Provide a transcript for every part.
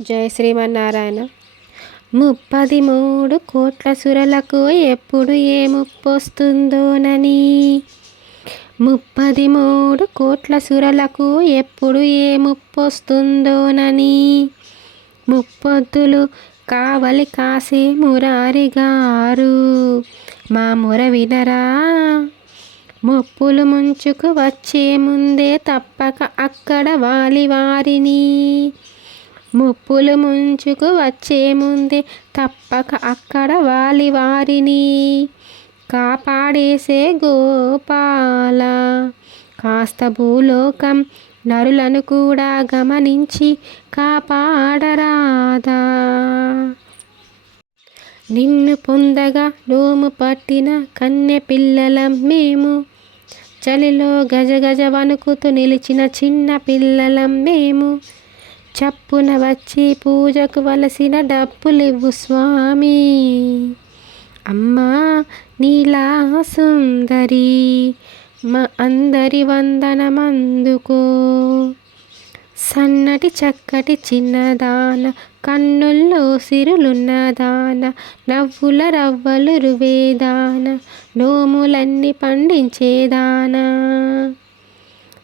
జయ శ్రీమన్నారాయణ. ముప్పది మూడు కోట్ల సురలకు ఎప్పుడు ఏ ముప్పొస్తుందోనని. ముప్పది మూడు కోట్ల సురలకు ఎప్పుడు ఏ ముప్పొస్తుందోనని. ముప్పొద్దులు కావలి కాసే మురారి గారు మా ముర వినరా. ముప్పులు ముంచుకు వచ్చే ముందే తప్పక అక్కడ వాలి వారిని. ముప్పులు ముంచుకు వచ్చే ముందే తప్పక అక్కడ వాలి వారిని. కాపాడేసే గోపాల. కాస్త భూలోకం నరులను కూడా గమనించి కాపాడరాదా. నిన్ను పొందగా లోము పట్టిన కన్నె పిల్లలం మేము. చలిలో గజగజ వణుకుతూ నిలిచిన చిన్న పిల్లలం మేము. చప్పున వచ్చి పూజకు వలసిన డబ్బులివ్వు స్వామి. అమ్మా నీలా సుందరి మా అందరి వందనమందుకో. సన్నటి చక్కటి చిన్నదాన కన్నుల్లో సిరులున్నదాన నవ్వుల రవ్వలు రువేదాన నోములన్నీ పండించేదానా.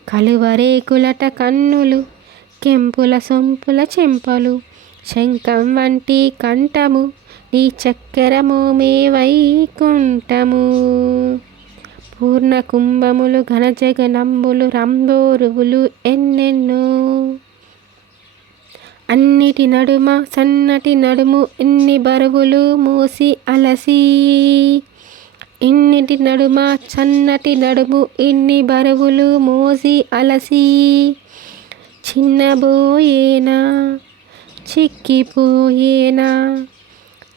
కలువరేకులట కన్నులు కెంపుల సొంపుల చెంపలు శంఖం వంటి కంఠము నీ చక్కెరము మోమే వైకుంఠము. పూర్ణ కుంభములు ఘనజగనంబులు రంబోరువులు ఎన్నెన్నో. అన్నిటి నడుమ సన్నటి నడుము ఎన్ని బరువులు మూసి అలసి. ఇన్నిటి నడుమ సన్నటి నడుము ఇన్ని బరువులు మోసి అలసి. చిన్నబోయేనా? చిక్కిపోయేనా?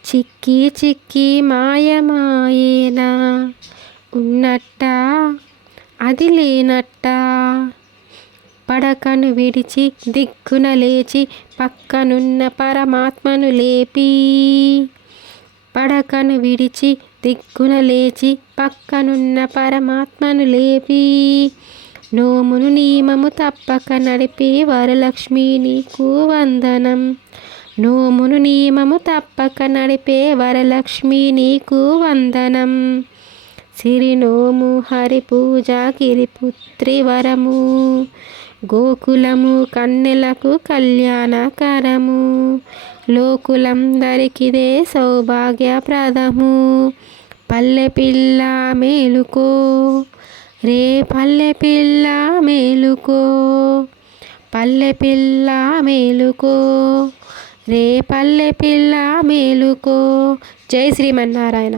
చిక్కి చిక్కి మాయమాయేనా? ఉన్నట్ట? అది లేనట్ట? పడకను విడిచి దిక్కున లేచి పక్కనున్న పరమాత్మను లేపి. పడకను విడిచి దిక్కున లేచి పక్కనున్న పరమాత్మను లేపి. నోమును నియమము తప్పక నడిపే వరలక్ష్మి నీకు వందనం. నోమును నియమము తప్పక నడిపే వరలక్ష్మి నీకు వందనం. సిరినోము హరి పూజ గిరిపుత్రి వరము. గోకులము కన్నెలకు కళ్యాణకరము. లోకులందరికిదే సౌభాగ్యప్రదము. పల్లె పిల్ల మేలుకో. రే పల్లె పిల్ల మేలుకో పల్లె పిల్ల మేలుకో. రే పల్లె పిల్ల మేలుకో. జై శ్రీమన్నారాయణ.